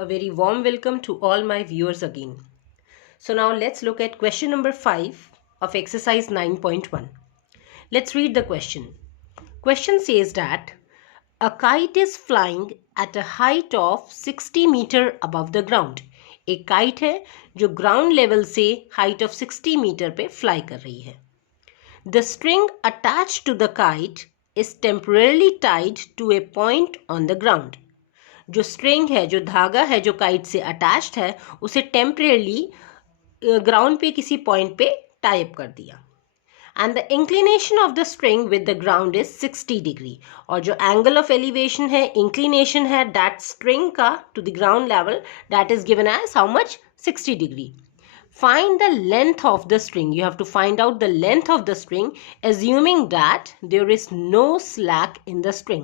A very warm welcome to all my viewers again. So now let's look at question number 5 of exercise 9.1. Let's read the question. Question says that a kite is flying at a height of 60 meter above the ground. एक kite है जो ground level से height of 60 meter पे fly कर रही है. The string attached to the kite is temporarily tied to a point on the ground. जो string है, जो धागा है, जो काइट से अटैच्ड है, उसे टेम्परेली ग्राउंड पे किसी पॉइंट पे टाई अप कर दिया. And the inclination of the string with the ground is 60 degree. और जो एंगल ऑफ एलिवेशन है, इंक्लिनेशन है दैट स्ट्रिंग का to the ground level, that is given as how much? 60 degree. Find the length of the string. You have to find out the length of the string assuming that there is no slack in the string.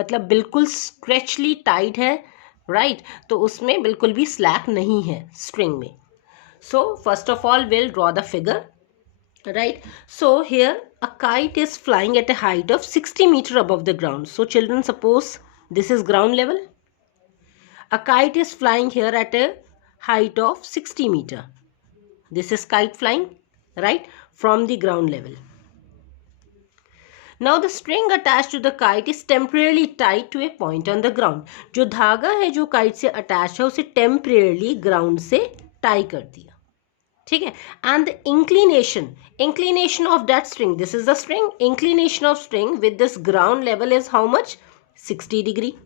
मतलब बिल्कुल stretchly tied है, right? तो उसमें बिल्कुल भी slack नहीं है string में. So first of all we'll draw the figure, right? So here a kite is flying at a height of 60 meter above the ground. So children, suppose this is ground level. A kite is flying here at a height of 60 meter. This is kite flying, right, from the ground level. Now the string attached to the kite is temporarily tied to a point on the ground. जो धागा है जो kite से attached है उसे temporarily ground से tie कर दिया. ठीक है. And the inclination of that string, this is the string, inclination of string with this ground level is how much? 60 degree.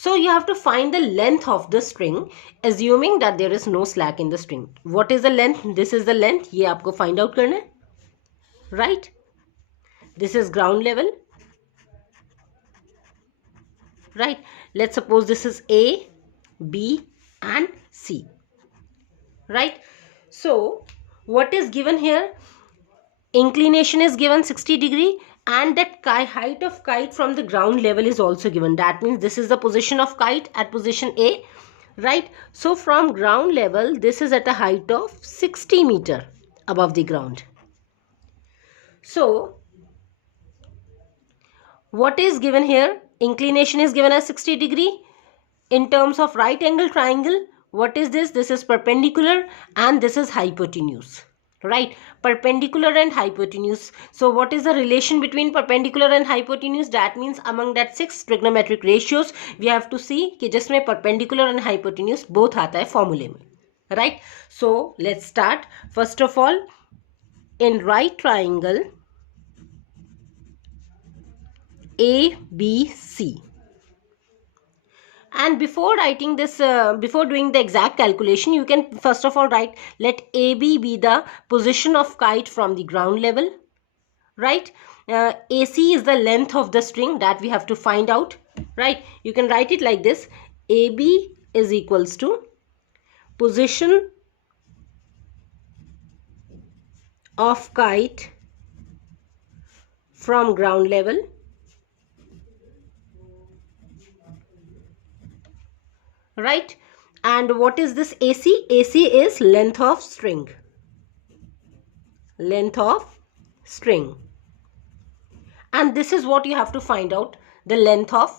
So you have to find the length of the string assuming that there is no slack in the string. What is the length? This is the length. ये आपको find out करना है, right? This is ground level, right? Let's suppose this is A, B and C, right? So what is given here? Inclination is given 60 degree. And that height of kite from the ground level is also given. That means this is the position of kite at position A, right? So from ground level, this is at a height of 60 meter above the ground. So what is given here? Inclination is given as 60 degree. In terms of right angle triangle, what is this? This is perpendicular and this is hypotenuse. Right, perpendicular and hypotenuse. So what is the relation between perpendicular and hypotenuse? That means among that 6 trigonometric ratios we have to see कि जिसमें perpendicular and hypotenuse both आता है formula में, right? So let's start. First of all, in right triangle ABC, and before writing this, before doing the exact calculation, you can first of all write, let AB be the position of kite from the ground level, right? AC is the length of the string that we have to find out, right? You can write it like this: AB is equals to position of kite from ground level right? And what is this AC? AC is length of string. Length of string. And this is what you have to find out, the length of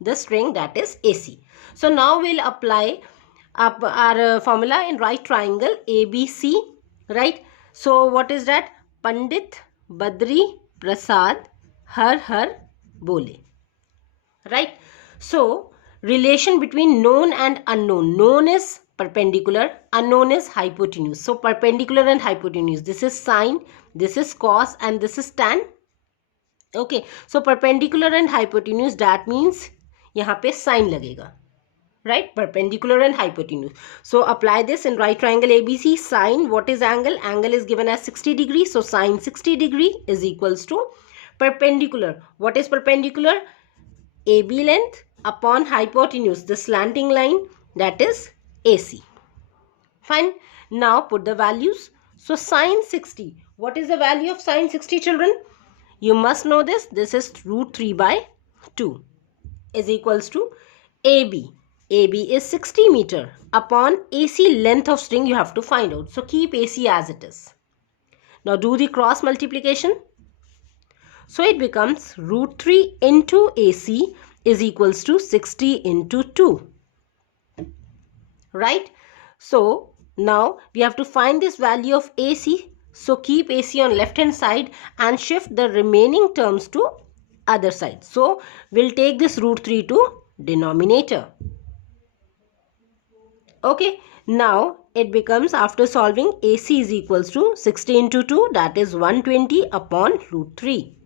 the string, that is AC. So now we'll apply our formula in right triangle ABC, right? So what is that? Pandit, Badri, Prasad, Har Bole, right? So relation between known and unknown. Known is perpendicular, unknown is hypotenuse. So perpendicular and hypotenuse. This is sine, this is cos and this is tan. Okay, so perpendicular and hypotenuse, that means यहाँ पे sine लगेगा, right? Perpendicular and hypotenuse. So apply this in right triangle ABC. Sine, what is angle? Angle is given as 60 degree. So sine 60 degree is equals to perpendicular. What is perpendicular? AB length upon hypotenuse, the slanting line, that is AC. Fine. Now put the values. So sine 60. What is the value of sine 60, children? You must know this. This is root 3 by 2 is equals to AB. AB is 60 meter upon AC length of string you have to find out. So keep AC as it is. Now do the cross multiplication. So it becomes root 3 into AC is equals to 60 into 2. right? So now we have to find this value of AC. So keep AC on left hand side and shift the remaining terms to other side. So we'll take this root 3 to denominator. Okay, now it becomes, after solving, AC is equals to 60 into 2, that is 120 upon root 3.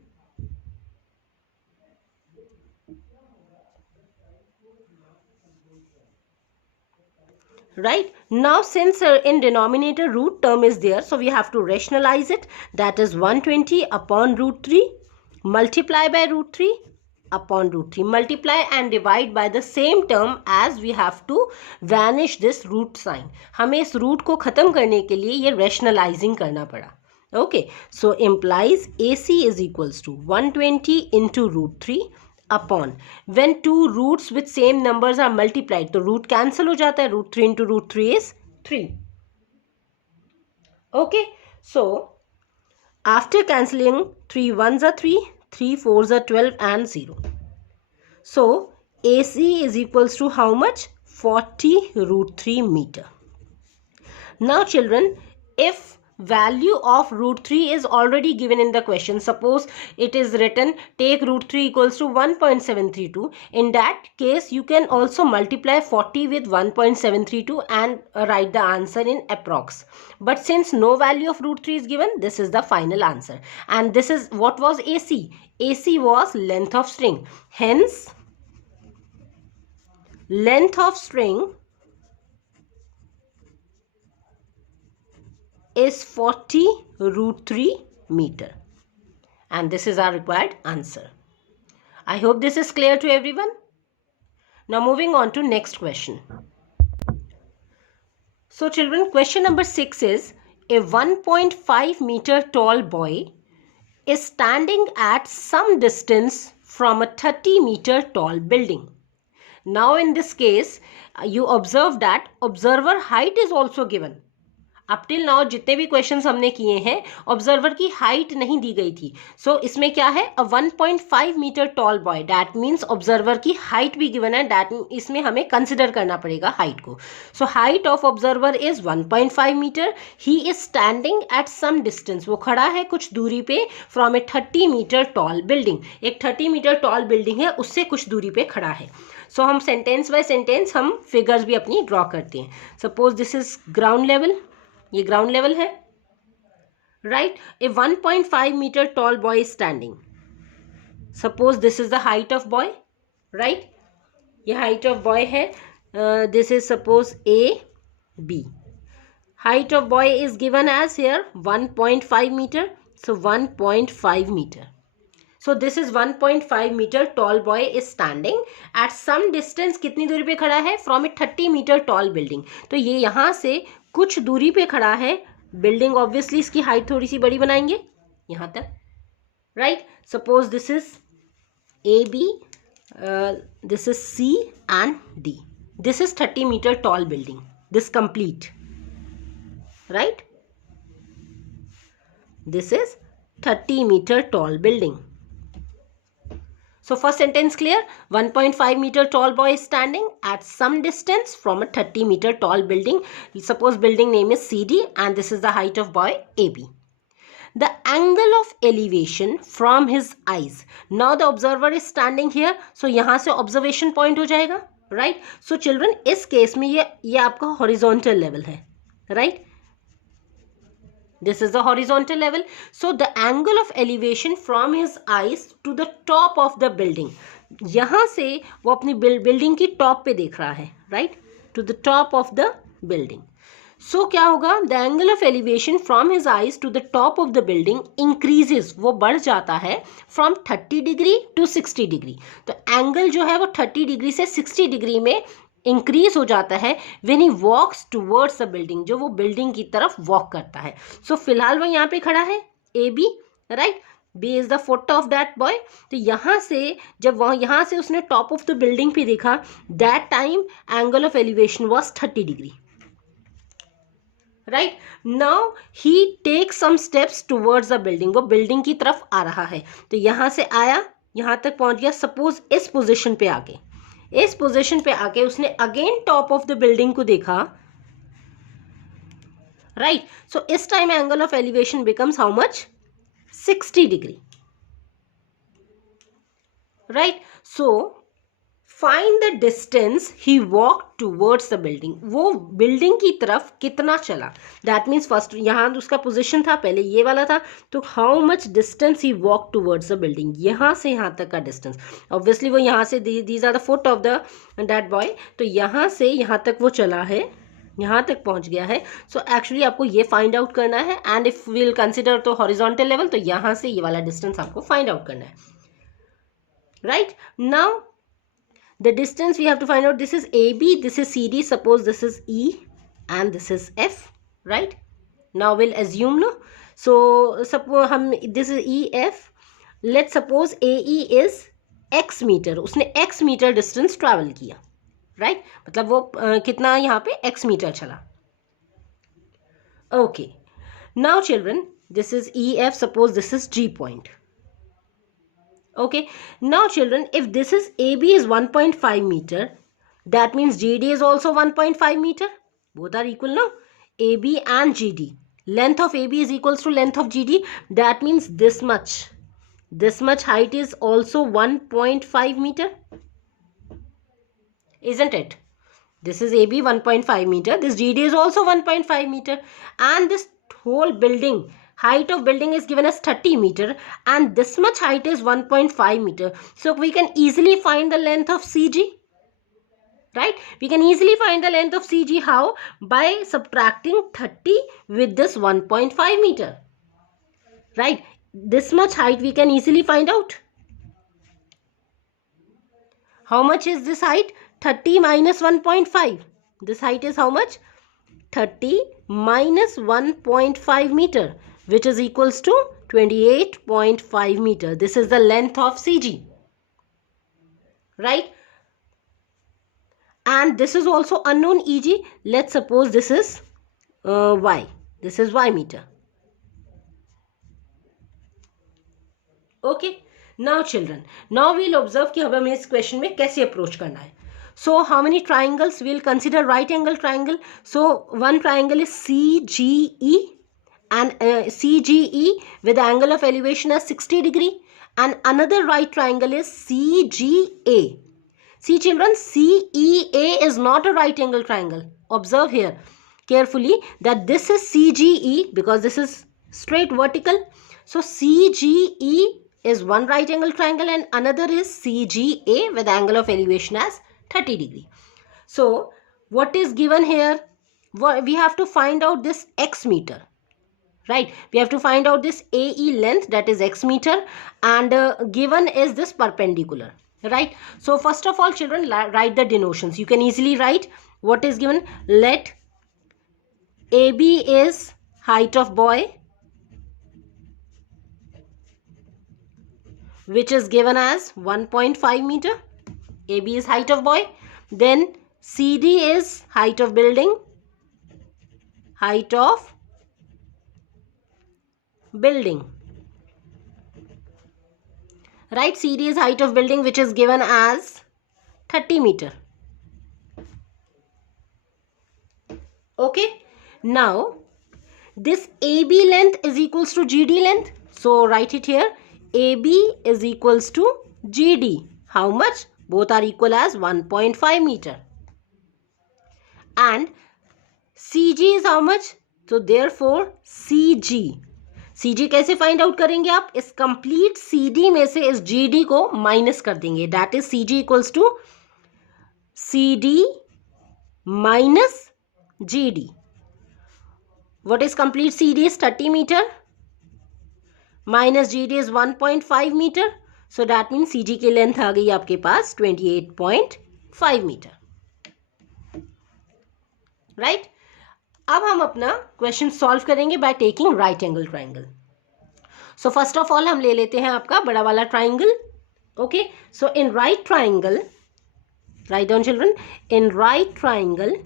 Right, now since in denominator root term is there, so we have to rationalize it. That is 120 upon root 3 multiply by root 3 upon root 3. Multiply and divide by the same term, as we have to vanish this root sign. हमें इस root को खत्म करने के लिए ये rationalizing करना पड़ा. Okay, so implies AC is equals to 120 into root 3 upon, when two roots with same numbers are multiplied, तो root cancel हो जाता है. root 3 into root 3 is 3. Okay, so after cancelling, 3 ones are 3, 3 fours are 12 and 0. So AC is equals to how much? 40 root 3 meter. Now children, if value of root 3 is already given in the question, suppose it is written take root 3 equals to 1.732, in that case you can also multiply 40 with 1.732 and write the answer in approx. But since no value of root 3 is given, this is the final answer. And this is what was AC. AC was length of string. Hence length of string is 40 root 3 meter, and this is our required answer. I hope this is clear to everyone. Now moving on to next question. So children, question number 6 is, a 1.5 meter tall boy is standing at some distance from a 30 meter tall building. Now in this case, you observe that observer height is also given. Up till now जितने भी questions हमने किए हैं, observer की height नहीं दी गई थी. सो इसमें क्या है, a 1.5 metre tall boy, that means observer की हाइट भी गिवन है. दैट इसमें हमें कंसिडर करना पड़ेगा हाइट को. So height of observer is 1.5 metre. He is standing at some distance, वो खड़ा है कुछ दूरी पे, from a 30 metre tall building. एक 30 मीटर टॉल बिल्डिंग है, उससे कुछ दूरी पे खड़ा है. सो हम सेंटेंस बाय सेंटेंस हम फिगर्स भी अपनी ड्रॉ करते हैं. Suppose this is ground level, ये ग्राउंड लेवल है, right. A 1.5 metre tall boy is standing. Suppose this is the height of boy, right. ये हाइट ऑफ बॉय है. This is suppose A B. Height of boy is given as here 1.5 metre. So 1.5 metre. So this is 1.5 meter tall boy is standing at some distance. कितनी दूरी पे खड़ा है? From a 30 meter tall building. तो ये यहाँ से कुछ दूरी पे खड़ा है. बिल्डिंग ऑब्वियसली इसकी हाइट थोड़ी सी बड़ी बनाएंगे यहाँ तक, right. Suppose this is A B, this is C and D. This is 30 meter tall building. This complete, right? This is 30 meter tall building. So first sentence clear. 1.5 meter tall boy is standing at some distance from a 30 meter tall building. Suppose building name is CD and this is the height of boy AB. The angle of elevation from his eyes. Now the observer is standing here. So यहाँ से observation point हो जाएगा, right? So children, इस case में ये आपका horizontal level है, right? This is the horizontal level. So the angle of elevation from his eyes to the top of the building. यहाँ से वो अपनी बिल्डिंग की टॉप पे देख रहा है, right? To the top of the building. So क्या होगा? The angle of elevation from his eyes to the top of the building increases. वो बढ़ जाता है from 30 degree to 60 degree. तो एंगल जो है वो 30 डिग्री से 60 डिग्री में इंक्रीज हो जाता है when he walks towards the building, जो वो बिल्डिंग की तरफ वॉक करता है. सो फिलहाल वो यहाँ पे खड़ा है A B, right. B is the foot of that boy. तो यहाँ से जब वह यहाँ से उसने टॉप ऑफ द बिल्डिंग पे देखा, that time angle of elevation was 30 degree, right. Now he take some steps towards the building. वो बिल्डिंग की तरफ आ रहा है. तो यहाँ से आया, यहाँ तक पहुँच गया. सपोज इस पोजिशन पे आके, इस पोजीशन पे आके उसने again top of the building को देखा, राइट. सो इस time angle of elevation becomes how much? 60 degree, right. So find the distance he walk towards the building. वो बिल्डिंग की तरफ कितना चला. दैट मीन्स फर्स्ट यहाँ उसका पोजीशन था, पहले ये वाला था, तो how much distance he walk towards the building. यहाँ से यहाँ तक का डिस्टेंस. ऑब्वियसली वो यहाँ से, these are the foot of the that boy, तो यहाँ से यहाँ तक वो चला है, यहाँ तक पहुँच गया है. सो एक्चुअली आपको ये फाइंड आउट करना है. एंड इफ विल कंसिडर तो हॉरिजॉन्टल लेवल, तो यहाँ से ये वाला डिस्टेंस आपको फाइंड आउट करना है, right. Now the distance we have to find out, this is AB, this is CD, suppose this is E and this is F, right. Now we'll assume, no, so suppose this is EF, let's suppose AE is X meter, उसने X meter distance travel किया, right. मतलब वो कितना यहाँ पे X meter चला. Okay, now children, this is EF, suppose this is G point. Okay, now children, if this is AB is 1.5 meter, that means GD is also 1.5 meter. Both are equal, no? AB and GD. Length of AB is equals to length of GD. That means this much. This much height is also 1.5 meter. Isn't it? This is AB 1.5 meter. This GD is also 1.5 meter. And this whole building, height of building is given as 30 meter, and this much height is 1.5 meter. So we can easily find the length of CG, right. We can easily find the length of CG. How? By subtracting 30 with this 1.5 meter, right. This much height we can easily find out. How much is this height? 30 minus 1.5. This height is how much? 30 minus 1.5 meter, which is equals to 28.5 meter. This is the length of CG, right. And this is also unknown EG. Let's suppose this is Y. This is Y meter. Okay. Now children, now we'll observe कि अब हमें इस question में कैसे approach करना है. So how many triangles? We'll consider right angle triangle. So one triangle is CGE, and CGE with the angle of elevation as 60 degree, and another right triangle is CGA. See children, CEA is not a right angle triangle. Observe here carefully that this is CGE because this is straight vertical. So CGE is one right angle triangle and another is CGA with angle of elevation as 30 degree. So what is given here? We have to find out this X meter, right. We have to find out this AE length, that is X meter, and given is this perpendicular, right. So first of all children, write the denotions. You can easily write what is given. Let AB is height of boy, which is given as 1.5 meter. AB is height of boy. Then CD is height of building. Height of building. Right, CD is height of building, which is given as 30 meter. Okay. Now, this AB length is equals to GD length. So, write it here. AB is equals to GD. How much? Both are equal as 1.5 meter. And CG is how much? So, therefore, CG. CG कैसे find out करेंगे आप? इस complete CD में से इस GD को minus कर देंगे. That is CG equals to CD minus GD. What is complete CD is 30 meter minus GD is 1.5 meter. So that means CG की लेंथ आ गई आपके पास 28.5 मीटर. राइट. अब हम अपना क्वेश्चन सॉल्व करेंगे by taking right angle triangle. So first of all हम ले लेते हैं आपका बड़ा वाला triangle. Okay. So in right triangle, write down children, in right triangle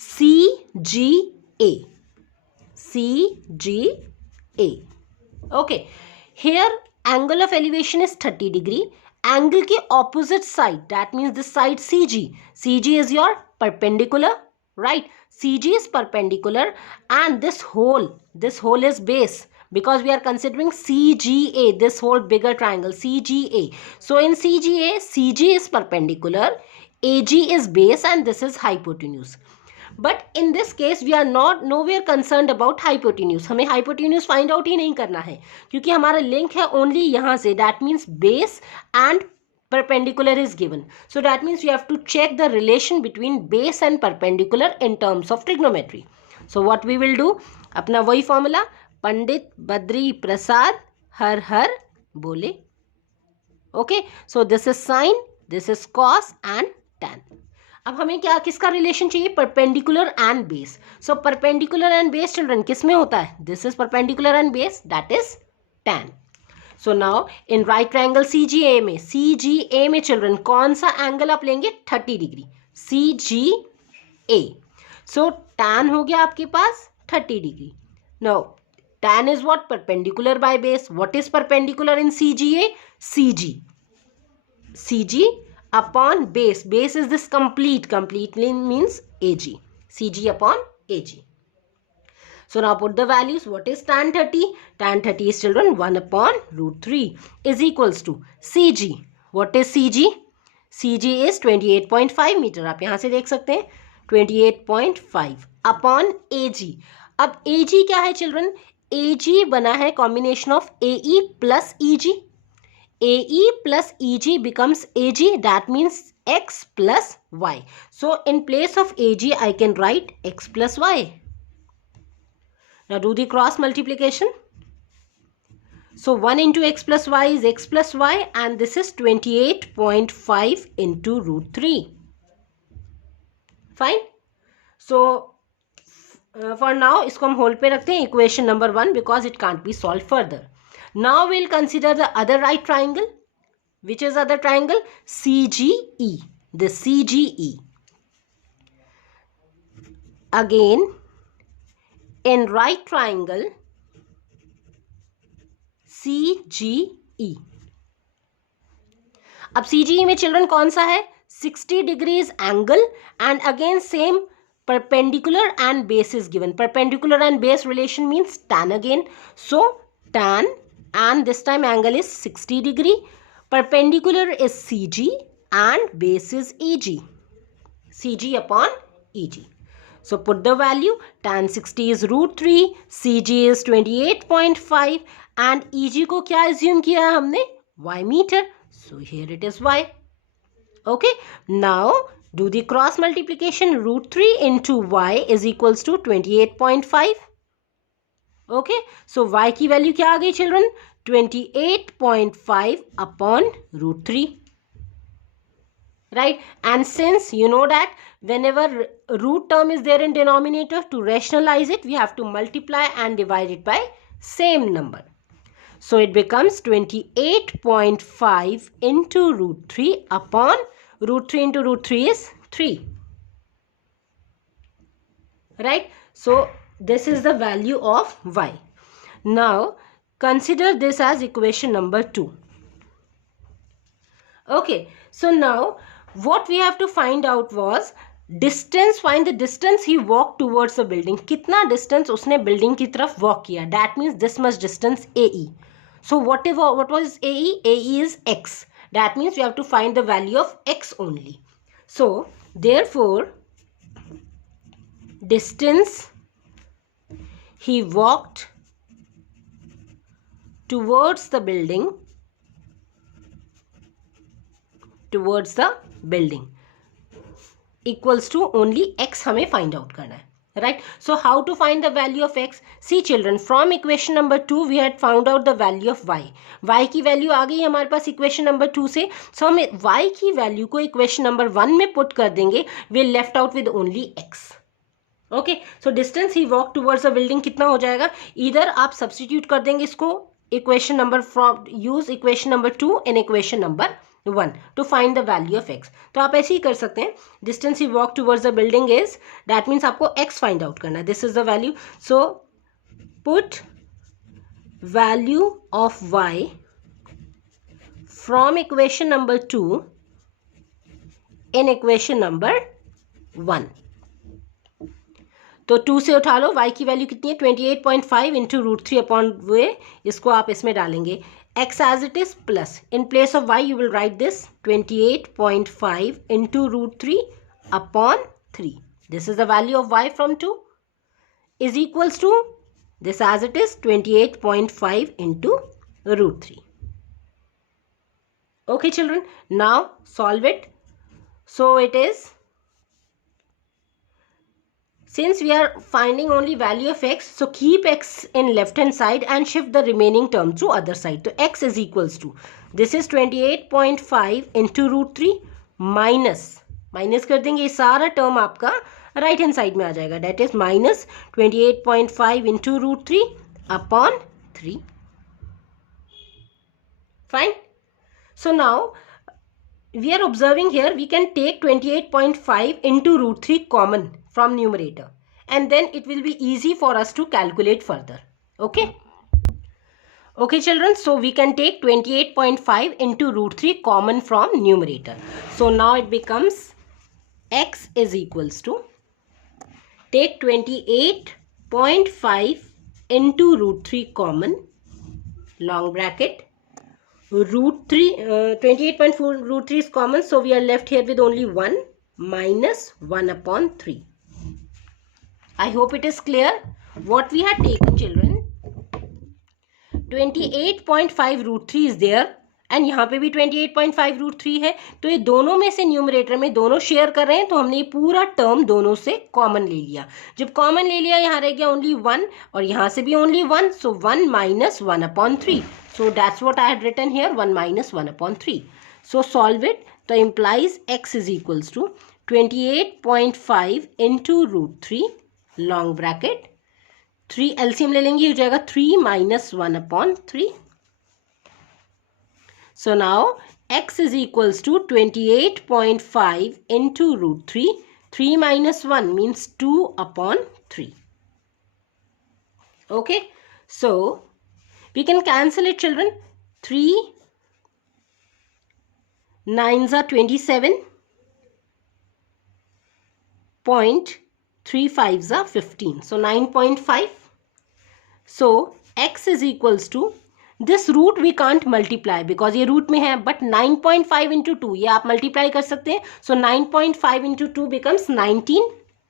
CGA. CGA. Okay. Here angle of elevation is 30 degree angle के opposite side, that means this side CG. CG is your perpendicular, right? CG is perpendicular and this whole is base, because we are considering CGA, this whole bigger triangle CGA. So in CGA, CG is perpendicular, AG is base and this is hypotenuse. But in this case we are not nowhere concerned about hypotenuse. हमें hypotenuse find out ही नहीं करना है, क्योंकि हमारा link है only यहाँ से, that means base and perpendicular is given. So that means we have to check the relation between base and perpendicular in terms of trigonometry. So what we will do, अपना वही formula, Pandit Badri Prasad हर हर बोले. Okay, so this is sine, this is cos and tan. अब हमें क्या किसका relation चाहिए, perpendicular and base. So perpendicular and base children किस में होता है, this is perpendicular and base, that is tan. So now in right triangle CGA में चिल्ड्रन कौन सा एंगल आप लेंगे, 30 डिग्री CGA. सो tan हो गया आपके पास 30 degree. Now tan is what, perpendicular by base. What is perpendicular in CGA? CG upon base. Base is this completely means AG. CG upon AG. So now put the values. What is tan 30? Tan 30 is children 1 upon root 3 is equals to CG. What is CG? CG is 28.5 meter. आप यहाँ से देख सकते हैं 28.5 upon AG. अब AG क्या है children? AG बना है combination of AE plus EG. AE plus EG becomes AG, that means X plus Y. So in place of AG I can write X plus Y. Now do the cross multiplication. So 1 into X plus Y is X plus Y and this is 28.5 into root 3. Fine. So for now इसको हम hold पे रखते हैं, equation number 1, because it can't be solved further. Now we'll consider the other right triangle. Which is other triangle? CGE. The CGE. Again, in right triangle CGE. अब CGE में children कौन सा है, 60 degrees angle and again same perpendicular and base is given. Perpendicular and base relation means tan again. So tan and this time angle is 60 degree. Perpendicular is CG and base is EG. CG upon EG. So put the value. Tan 60 is root 3. CG is 28.5 and EG को क्या assume किया हमने, Y meter. So here it is Y. Okay. Now do the cross multiplication. Root 3 into Y is equals to 28.5. Okay, so y की value क्या आ गई children, 28.5 upon root 3. Right, and since you know that whenever root term is there in denominator, to rationalize it we have to multiply and divide it by same number. So it becomes 28.5 into root 3 upon root 3 into root 3 is 3. Right, so this is the value of y. Now consider this as equation number 2. Okay, so now what we have to find out was distance. Find the distance he walked towards the building. कितना distance उसने building की तरफ walk किया, that means this much distance AE. So what was AE? AE is x, that means we have to find the value of x only. So therefore distance he walked towards the building equals to only x हमें find out करना है. Right, so how to find the value of x? See children, from equation number 2 we had found out the value of y. y की value आ गई हमारे पास equation number 2 से. So हम y की value को equation number 1 में put कर देंगे. We left out with only x. Okay, so distance he walked towards the building कितना हो जाएगा, इधर आप substitute कर देंगे इसको equation number from, use equation number 2 in equation number 1 to find the value of x. तो आप ऐसे ही कर सकते हैं, distance he walked towards the building is, that means आपको x find out करना है. This is the value. So put value of y from equation number 2 in equation number 1. तो 2 से उठा लो, y की वैल्यू कितनी है 28.5 इंटू रूट 3 अपॉन वे, इसको आप इसमें डालेंगे x as it is plus in place of y you will write this 28.5 into root 3 upon 3. This is the value of y from 2 is equals to this as it is 28.5 into root 3. Okay children, now solve it. So it is, since we are finding only value of x, so keep x in left hand side and shift the remaining term to other side. So x is equals to, this is 28.5 into root 3 minus कर देंगे, ये सारा term आपका right hand side में आ जाएगा, that is minus 28.5 into root 3 upon 3. Fine. So now we are observing here, we can take 28.5 into root 3 common from numerator, and then it will be easy for us to calculate further. Okay. Okay children, so we can take 28.5 into root 3 common from numerator. So now it becomes x is equals to, take 28.5 into root 3 common, long bracket, root 3, 28.4 root 3 is common, so we are left here with only 1 minus 1 upon 3. I hope it is clear. What we had taken children, 28.5 root 3 is there and यहाँ पे भी 28.5 root 3 है, तो ये दोनों में से numerator में दोनों शेयर कर रहे हैं, तो हमने ये पूरा टर्म दोनों से कॉमन ले लिया. जब कॉमन ले लिया यहाँ रह गया ओनली 1 और यहाँ से भी only 1, so 1 minus 1 upon 3. So that's what I had written here, 1 minus 1 upon 3. So solve it. So implies x is equals to 28.5 into root 3, long bracket, 3 LCM ले लेंगे, हो जाएगा 3 minus 1 upon 3. So now x is equals to 28.5 into root 3. 3 minus 1 means 2 upon 3. Okay. So we can cancel it children. 3 9s are 27. 0.35s are 15. So 9.5. So x is equals to, this root we can't multiply because ये root में है, but 9.5 into 2 ये आप multiply कर सकते हैं. So 9.5 into 2 becomes 19,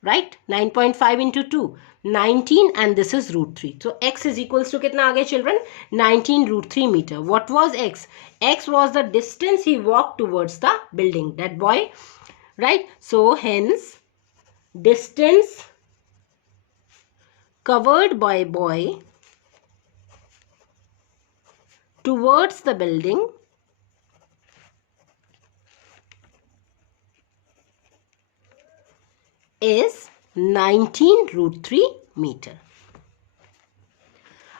right? 9.5 into 2 19, and this is root 3. So x is equals to कितना आ गया children? 19 root 3 meter. What was x? X was the distance he walked towards the building, that boy, right? So hence distance covered by boy towards the building is 19 root 3 meter.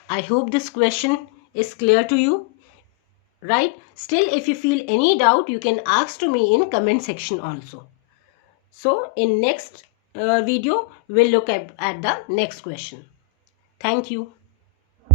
I hope this question is clear to you, right? Still, if you feel any doubt, you can ask to me in comment section also. So in next video, we'll look at the next question. Thank you.